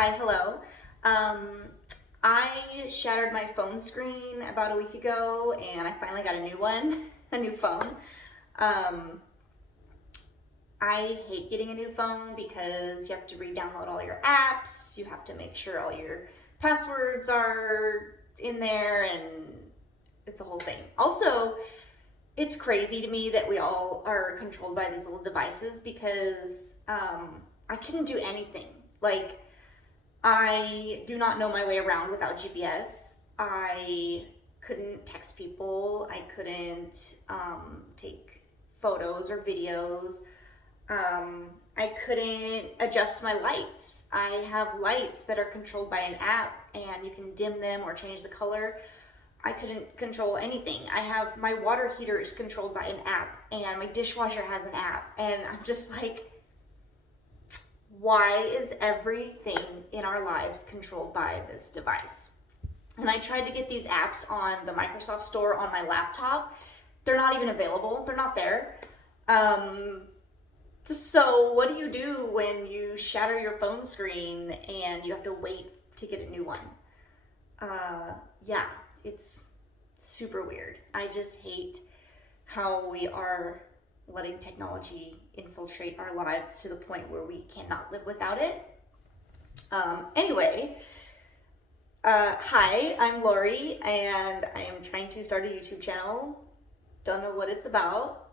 Hi, hello. Um, I shattered my phone screen about a week ago and I finally got a new one, a new phone. Um, I hate getting a new phone because you have to re-download all your apps, you have to make sure all your passwords are in there, and it's a whole thing. Also, it's crazy to me that we all are controlled by these little devices because I couldn't do anything. Like, I do not know my way around without GPS. I couldn't text people. I couldn't take photos or videos. I couldn't adjust my lights. I have lights that are controlled by an app and you can dim them or change the color. I couldn't control anything. I have my water heater is controlled by an app and my dishwasher has an app. And I'm just like, why is everything in our lives controlled by this device? And I tried to get these apps on the Microsoft Store on my laptop. They're not even available. They're not there. Um, so what do you do when you shatter your phone screen and you have to wait to get a new one? Yeah, it's super weird. I just hate how we are letting technology infiltrate our lives to the point where we cannot live without it. Anyway, hi, I'm Lori, and I am trying to start a YouTube channel. Don't know what it's about.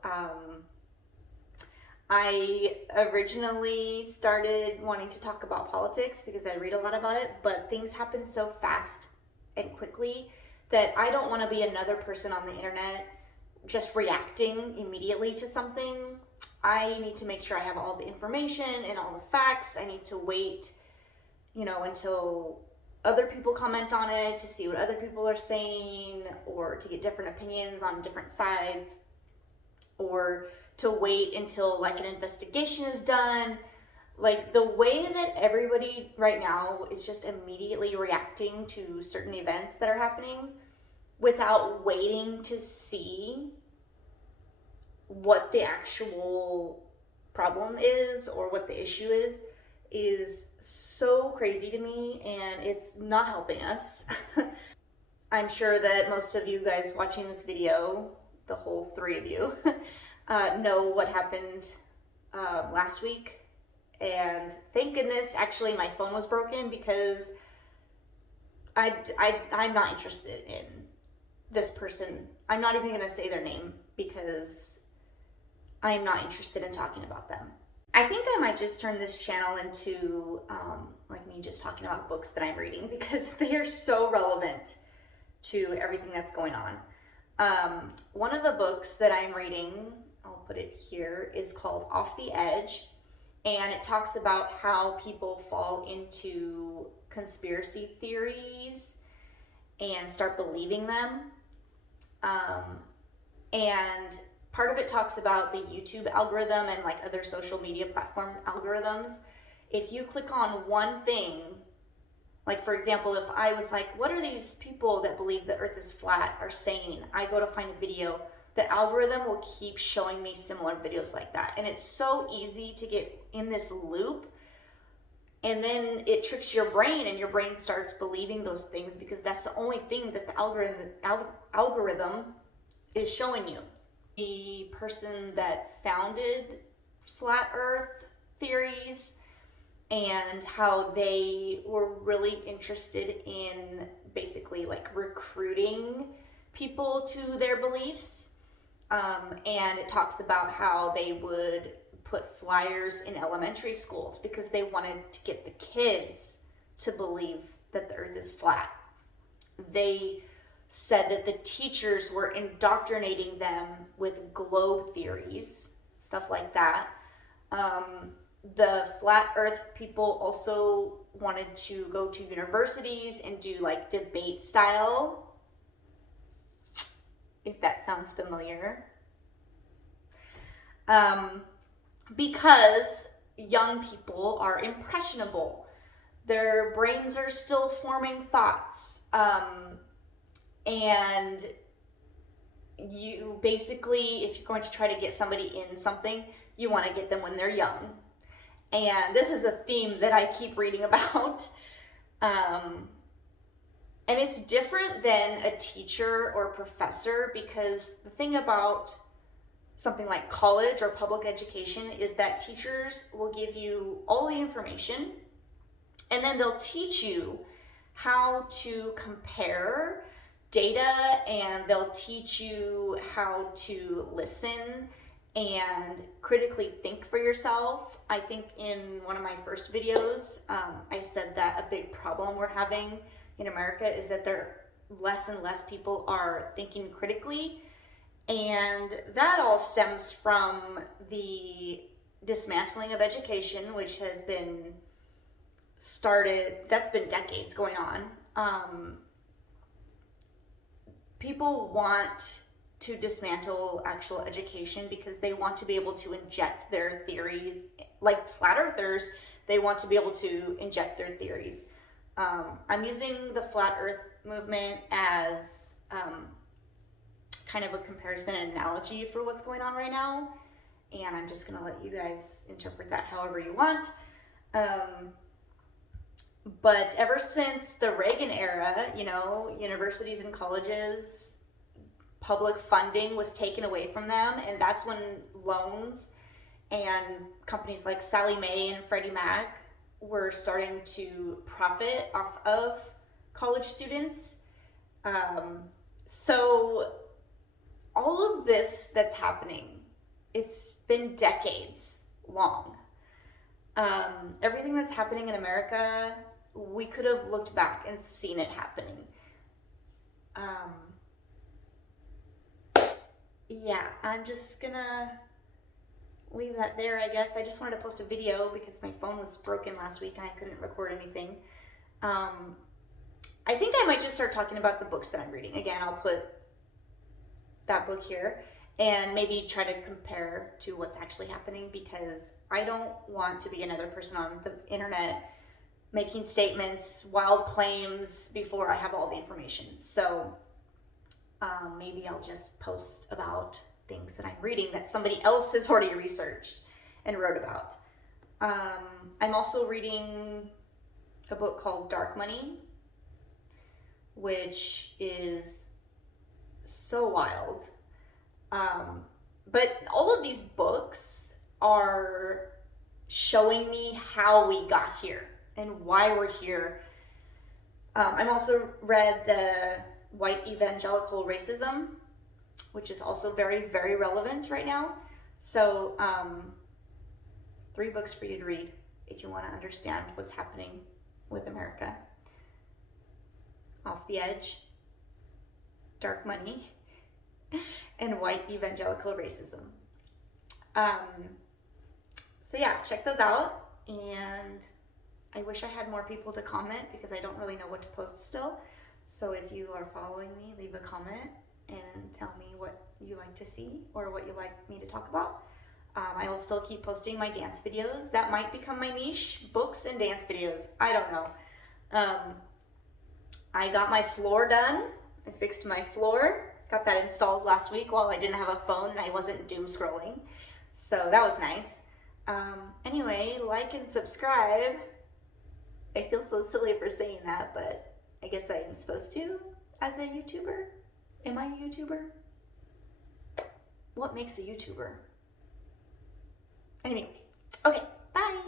I originally started wanting to talk about politics because I read a lot about it, but things happen so fast and quickly that I don't want to be another person on the internet just reacting immediately to something. I need to make sure I have all the information and all the facts. I need to wait, until other people comment on it to see what other people are saying, or to get different opinions on different sides, or to wait until like an investigation is done. Like, the way that everybody right now is just immediately reacting to certain events that are happening without waiting to see what the actual problem is or what the issue is so crazy to me, and it's not helping us. I'm sure that most of you guys watching this video, the whole three of you, know what happened last week. And thank goodness, actually, my phone was broken because I'm not interested in this person. I'm not even going to say their name because I'm not interested in talking about them. I think I might just turn this channel into like me just talking about books that I'm reading because they are so relevant to everything that's going on. One of the books that I'm reading, I'll put it here, is called Off the Edge, and it talks about how people fall into conspiracy theories and start believing them. And part of it talks about the YouTube algorithm and like other social media platform algorithms. If you click on one thing, like for example, if I was like, what are these people that believe the earth is flat are saying? I go to find a video, the algorithm will keep showing me similar videos like that. And it's so easy to get in this loop. And then it tricks your brain and your brain starts believing those things because that's the only thing that the algorithm is showing you. The person that founded flat earth theories and how they were really interested in basically like recruiting people to their beliefs. And it talks about how they would put flyers in elementary schools because they wanted to get the kids to believe that the earth is flat. They said that the teachers were indoctrinating them with globe theories, stuff like that. The flat earth people also wanted to go to universities and do like debate style, if that sounds familiar. Because young people are impressionable. Their brains are still forming thoughts. And you basically, if you're going to try to get somebody in something, you want to get them when they're young. And this is a theme that I keep reading about. And it's different than a teacher or professor, because the thing about something like college or public education is that teachers will give you all the information, and then they'll teach you how to compare data, and they'll teach you how to listen and critically think for yourself. I think in one of my first videos, I said that a big problem we're having in America is that less and less people are thinking critically. And that all stems from the dismantling of education, which has been that's been decades going on. People want to dismantle actual education because they want to be able to inject their theories, like flat earthers, they want to be able to inject their theories. I'm using the flat earth movement as kind of a comparison and analogy for what's going on right now, and I'm just going to let you guys interpret that however you want. But ever since the Reagan era, universities and colleges, public funding was taken away from them, and that's when loans and companies like Sallie Mae and Freddie Mac were starting to profit off of college students. So all of this that's happening, it's been decades long. Everything that's happening in America, we could have looked back and seen it happening. Yeah, I'm just gonna leave that there, I guess. I just wanted to post a video because my phone was broken last week and I couldn't record anything. I think I might just start talking about the books that I'm reading. Again, I'll put that book here and maybe try to compare to what's actually happening, because I don't want to be another person on the internet making statements, wild claims before I have all the information. So maybe I'll just post about things that I'm reading that somebody else has already researched and wrote about. I'm also reading a book called Dark Money, which is so wild. But all of these books are showing me how we got here and why we're here. I'm also read the White Evangelical Racism, which is also very, very relevant right now. So 3 books for you to read if you want to understand what's happening with America. Off the Edge, Dark Money, and White Evangelical Racism. So yeah, check those out, and I wish I had more people to comment because I don't really know what to post still. So if you are following me, leave a comment and tell me what you like to see or what you like me to talk about. I will still keep posting my dance videos. That might become my niche, books and dance videos. I don't know. I got my floor done. I fixed my floor. Got that installed last week while I didn't have a phone and I wasn't doom scrolling. So that was nice. Anyway, like and subscribe. I feel so silly for saying that, but I guess I'm supposed to as a YouTuber. Am I a YouTuber? What makes a YouTuber? Anyway, okay, bye.